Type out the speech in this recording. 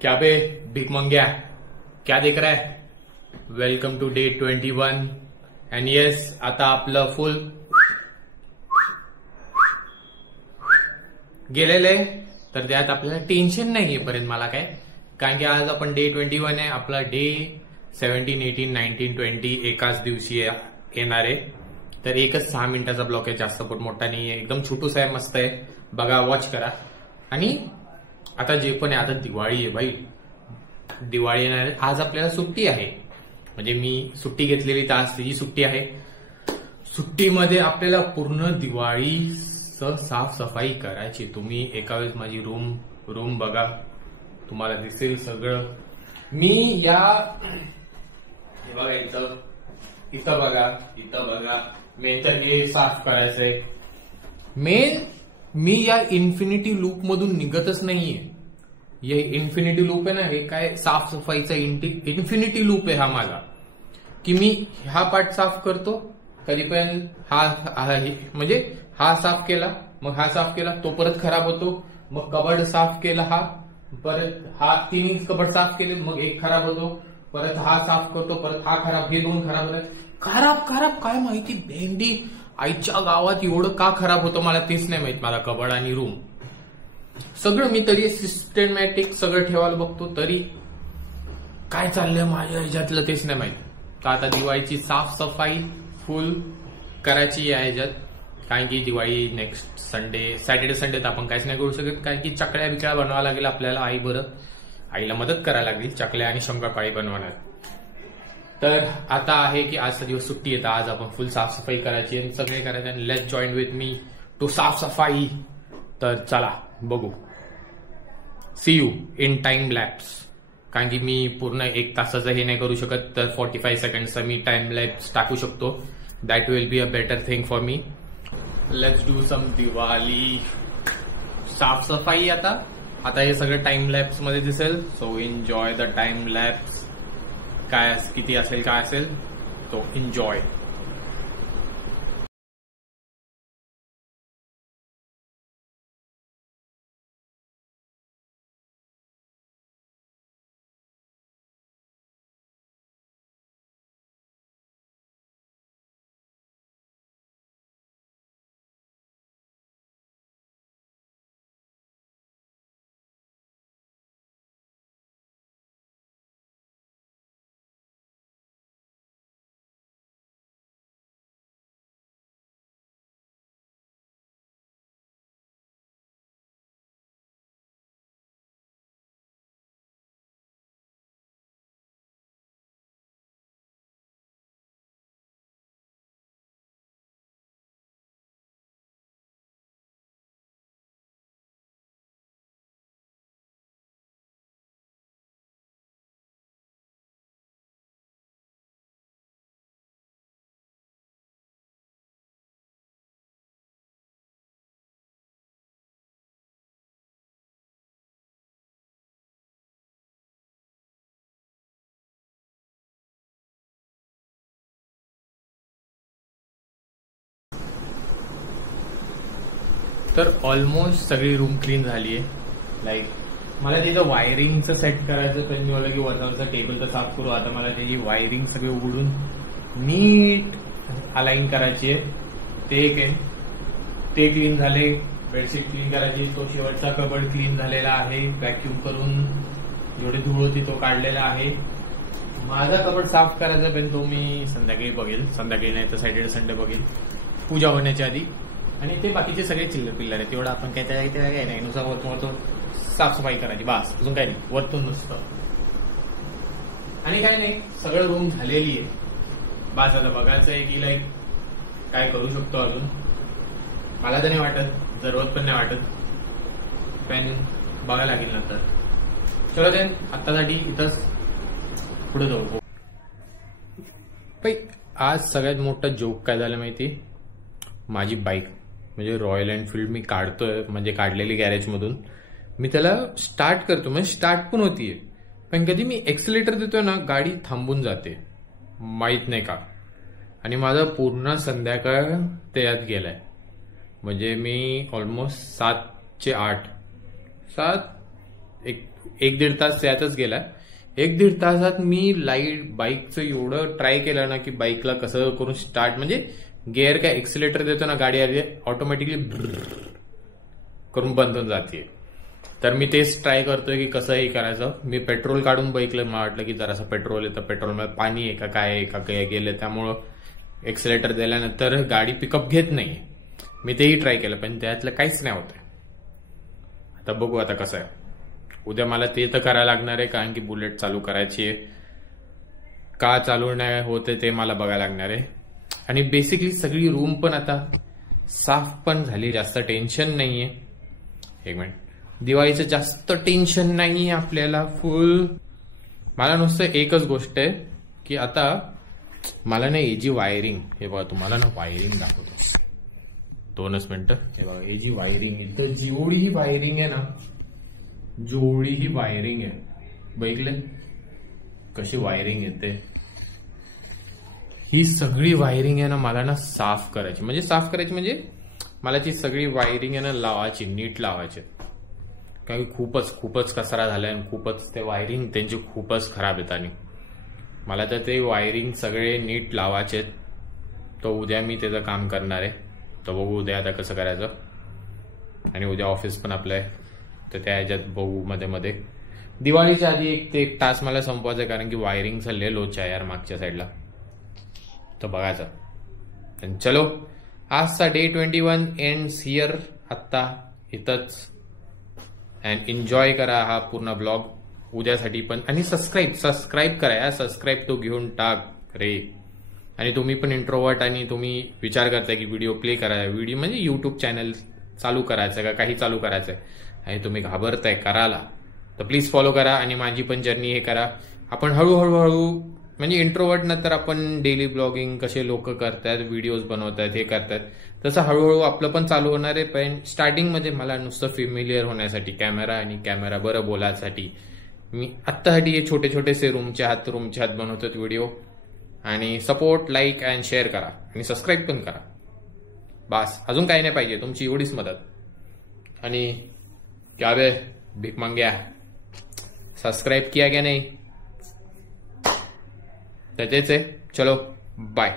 क्या बे भीक मंग्या, क्या देख रहा है? Welcome to day 21 and yes, आता आपलं फुल गेलेलं आहे. तर त्यात आपल्याला टेन्शन नाही येईपर्यंत मला काय, कारण की आज आपण डे 21 आहे. आपला डे 17, 18, 19, 20 एकाच दिवशी येणार आहे. तर एकच 6 मिनिटाचा ब्लॉक आहे, जास्त पण मोठा नाही आहे, एकदम छोटूसा आहे, मस्त आहे, बघा, वॉच करा. आणि आता जे पण आहे, आता दिवाळी आहे भाई, दिवाळी येणार. आज आपल्याला सुट्टी आहे, म्हणजे मी सुट्टी घेतलेली, तर आज तिची सुट्टी आहे. सुट्टीमध्ये आपल्याला पूर्ण दिवाळीचं साफसफाई करायची. तुम्ही एका वेळेस माझी रूम बघा, तुम्हाला दिसेल सगळं. मी या बघा, इथं बघा, मेन तर हे साफ करायचंय. मी या इन्फिनिटी लूप मधून निघतच नाहीये. हे इन्फिनिटी लूप आहे ना, हे काय साफसफाईचा इन्फिनिटी लूप आहे हा माझा. की मी हा पार्ट साफ करतो, कधी पण म्हणजे हा साफ केला, मग हा साफ केला, तो परत खराब होतो, मग कबर्ड साफ केला, हा परत हा 3 इंच कबर्ड साफ केले, मग एक खराब होतो, परत हा साफ करतो, परत हा खराब, हे 2 खराब होतात. खराब काय माहिती, भेंडी आईच्या गावात एवढं का खराब होतं मला तेच नाही माहित. मला कबर्ड आणि रूम सगळं मी तरी सिस्टमॅटिक सगळं ठेवायला बघतो, तरी काय चाललंय माझ्या ह्याच्यातलं तेच नाही माहित. तर आता दिवाळीची साफसफाई फुल करायची आहे ह्याच्यात, कारण की दिवाळी नेक्स्ट सॅटर्डे संडे तर आपण काहीच नाही करू शकत, कारण की चकल्या बिकल्या बनवावं लागेल आपल्याला. आईला मदत करायला लागेल चकल्या आणि शंकरपाळी बनवण्यात. तर आता आहे की आजचा दिवस सुट्टी येतं, आज आपण फुल साफसफाई करायची आणि सगळे करायचे. आणि let's join with me to साफसफाई. तर चला बघू, see you in time lapse. कारण की मी पूर्ण 1 तासाचं हे नाही करू शकत, तर 45 सेकंडचा मी टाइम लॅप्स टाकू शकतो. That will be a better thing for me. Let's do some Diwali साफसफाई. आता हे सगळं टाइम लॅप्स मध्ये दिसेल, so enjoy the time lapse. काय किती असेल काय असेल तो एन्जॉय. तर ऑलमोस्ट सगळी रूम क्लीन झाली आहे. लाईक मला तिथं वायरिंगचं सेट करायचं, पण मी बोललं की वरचा टेबल तर साफ करू. आता मला त्याची वायरिंग सगळी उघडून नीट अलाइन करायची आहे. ते क्लीन झाले. बेडशीट क्लीन करायची. तो शेवटचा कबर्ड क्लीन झालेला आहे, व्हॅक्यूम करून जेवढी धूळ होती तो काढलेला आहे. माझा कबर्ड साफ करायचा, पण तो मी संध्याकाळी बघेल. संध्याकाळी नाही तर सॅटर्डे संडे बघेल, पूजा होण्याच्या आधी. आणि ते बाकीचे सगळे चिल्लर पिल्लर आहे, तेवढं आपण काय नाही, नुसार वरतून साफसफाई करायची बस, अजून काय नाही, वरतून नुसतं. आणि काय नाही, सगळं रूम झालेली आहे. बस आता बघायचं आहे की लाईक काय करू शकतो अजून. मला तर नाही वाटत, जरूरत पण नाही वाटत, पण बघायला लागेल नंतर. चलो देन, आत्तासाठी इथंच पुढे जाऊ. आज सगळ्यात मोठा जोक काय झाला माहिती, माझी बाईक म्हणजे रॉयल एनफिल्ड मी काढतोय, म्हणजे काढलेली गॅरेजमधून. मी त्याला स्टार्ट करतो, म्हणजे स्टार्ट पण होतीये, पण कधी मी एक्सिलेटर देतोय ना, गाडी थांबून जाते, माहित नाही का. आणि माझा पूर्ण संध्याकाळ त्यात गेलाय. म्हणजे मी ऑलमोस्ट 7 ते 8 एक दीड तास त्यातच गेला. 1-1.5 तासात मी बाईकचं एवढं ट्राय केलं ना की बाईकला कसं करून स्टार्ट, म्हणजे गिअर काय एक्सिलेटर देतो ना गाडी आली ऑटोमॅटिकली करून बंद होऊन जाते. तर मी तेच ट्राय करतोय की कसंही करायचं. मी पेट्रोल काढून बघितलं, मला वाटलं की जरासं पेट्रोल येतं, पेट्रोलमध्ये पाणी आहे का काय आहे का काय गेलं, त्यामुळं एक्सिलेटर दिल्यानंतर गाडी पिकअप घेत नाही. मी तेही ट्राय केलं पण त्यातलं काहीच नाही होत. आता बघू आता कसं आहे. उद्या मला ते तर करायला लागणार आहे कारण की बुलेट चालू करायची आहे. का चालू नाही होते ते मला बघायला लागणार आहे. आणि बेसिकली सगळी रूम पण आता साफ पण झाली, जास्त टेन्शन नाहीये. एक मिनिट, दिवाळीचं जास्त टेन्शन नाहीये आपल्याला फुल. मला नुसतं एकच गोष्ट आहे की आता मला ना ही जी वायरिंग, हे बघा तुम्हाला ना वायरिंग दाखवतो 2 मिनिटं. हे बघा ही जी वायरिंग, इथं जेवढी ही वायरिंग आहे ना, जेवढी ही वायरिंग आहे बघितले कशी वायरिंग येते, ही सगळी वायरिंग आहे ना मला ना साफ करायची. म्हणजे मला ती सगळी वायरिंग आहे ना लावायची, नीट लावायची. कारण खूपच कचरा झालाय आणि खूपच ते वायरिंग त्यांची खूपच खराब आहेत आणि मला तर ते वायरिंग सगळे नीट लावायचे. तर उद्या मी त्याचं काम करणार आहे. तर बघू उद्या आता कसं करायचं. आणि उद्या ऑफिस पण आपलं आहे तर त्या ह्याच्यात बघू मध्ये दिवाळीच्या आधी एक तास मला संपवायचं आहे कारण की वायरिंगचा लय लोचा आहे यार मागच्या साईडला. तर बघायचं. चलो आजचा डे 21 एंड्स हिअर. आत्ता इथंच. अँड एन्जॉय करा हा पूर्ण ब्लॉग उद्यासाठी पण. आणि सबस्क्राईब करा या. सबस्क्राईब तो घेऊन टाक रे. आणि तुम्ही पण इंट्रोवर्ट आणि तुम्ही विचार करताय की व्हिडिओ प्ले करायचा, व्हिडिओ म्हणजे युट्यूब चॅनल चालू करायचं का काही चालू करायचंय आणि तुम्ही घाबरताय करायला, तर प्लीज फॉलो करा आणि माझी पण जर्नी हे करा. आपण हळूहळू म्हणजे इंट्रोवर्ट नंतर आपण डेली ब्लॉगिंग कसे लोक करतात, व्हिडिओज बनवतात, हे करतात, तसं हळूहळू आपलं पण चालू होणार आहे. पण स्टार्टिंगमध्ये मला नुसतं फेमिलियर होण्यासाठी कॅमेरा बरं बोलायसाठी मी आत्तासाठी हे छोटेसे रूमच्या हात बनवतात व्हिडिओ. आणि सपोर्ट, लाईक अँड शेअर करा आणि सबस्क्राईब पण करा. बस अजून काही नाही पाहिजे, तुमची एवढीच मदत. आणि क्या बे भीक मांग्या, सबस्क्राईब किया क्या नाही? तर तेच आहे. चलो बाय.